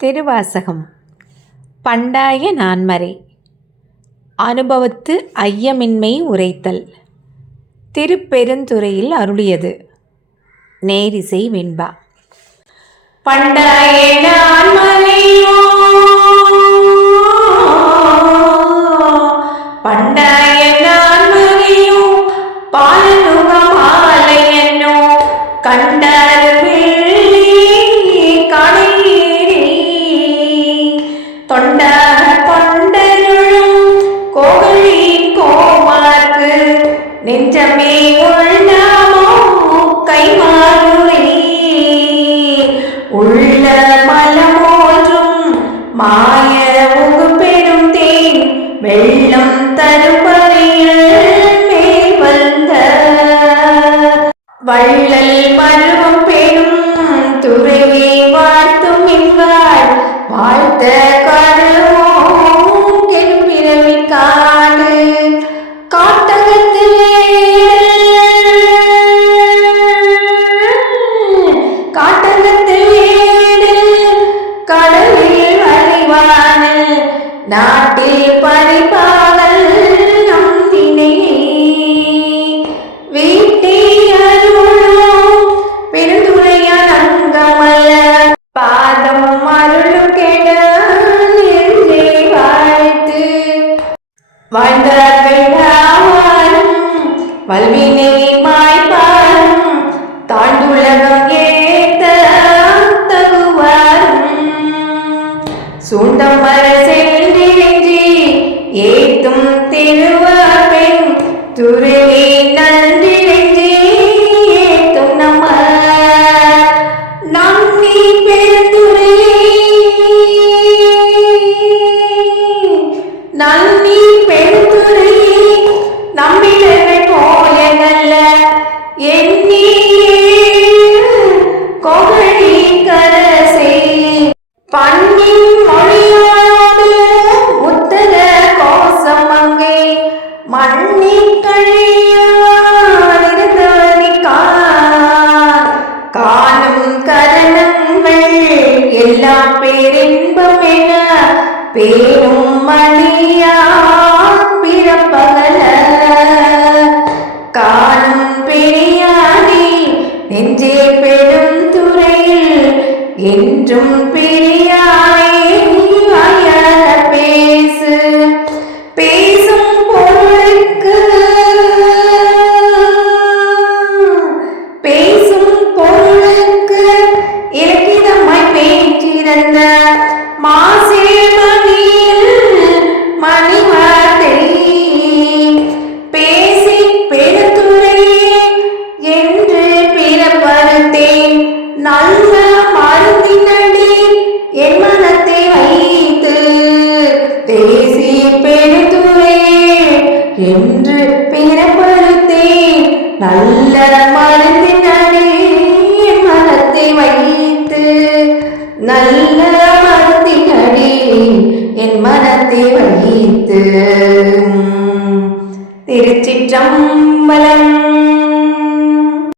திருவாசகம் பண்டாய நான்மறை அனுபவத்து ஐயமின்மை உரைத்தல். திருப்பெருந்துறையில் அருளியது. நேரிசை வெண்பா. பண்டாய நான்மறையோ பண்டாய நான்மறையோ பாலனுகமாலையனோ கண்டாரு தொண்டாக கொண்டருளும் கோகழியின் கோமார்க்கு நெஞ்சமே உள்ளமோ கைமாறுரே உள்ள மலமோற்றும் மாய உகு பெரும் தேன் வெள்ளம் தருபறையில் மேல் வந்த வள்ளல் மருவம் பெரும் துறையை வாழ்த்தும் என்கார் வாழ்த்த நாட்டில் பரிபாகல் நம் திணையே வீட்டை அருளும் பெருந்துரையான் அங்கமல்ல பாதம் அருளும் கெட நெஞ்சே வாழ்த்து வாழ்ந்தார்கள் யாவாரும் வல்வினை மாய்பாரும் தாழ்ந்துலகம் ஏத்த தகுவாரும் சூண்டம் ஏத்தும் திருவாபெண் துறையை நன்றிழஞ்சி ஏத்தும் நம்ம நம்பி பெருந்துறையை நம்பி பெருந்துறையை நம்பினர்கள் போல நல்ல எண்ணி கோகழி கரசை பண்ணின் மொழியோடு உத்தர கோசம் அங்கே மண்ணி கழியானிருந்தவனி காணும் கரணங்கள் எல்லா பேரின்பம் என பேரும் மணியா பிறப்பகல காணும் பெரியாடி நெஞ்சே பெரும் துறையில் என்றும் பெரியாரே பேசு பேசும் பொருளுக்கு இலக்கிதமாய் பேச்சிருந்த மாசேமணியில் மணிவார்த்தை பேசி பெருந்துறையே என்று பிறப்பறுத்தேன் நல்ல மருந்தினடி என் மனத்தை வைத்து தேசி பெருந்துறையே என்று பிறப்பறுத்தேன் நல்ல மருந்தினடி என் மனத்தை வைத்து நல்ல மருந்தினடி என் மனத்தை வைத்து. திருச்சிற்றம்பலம்.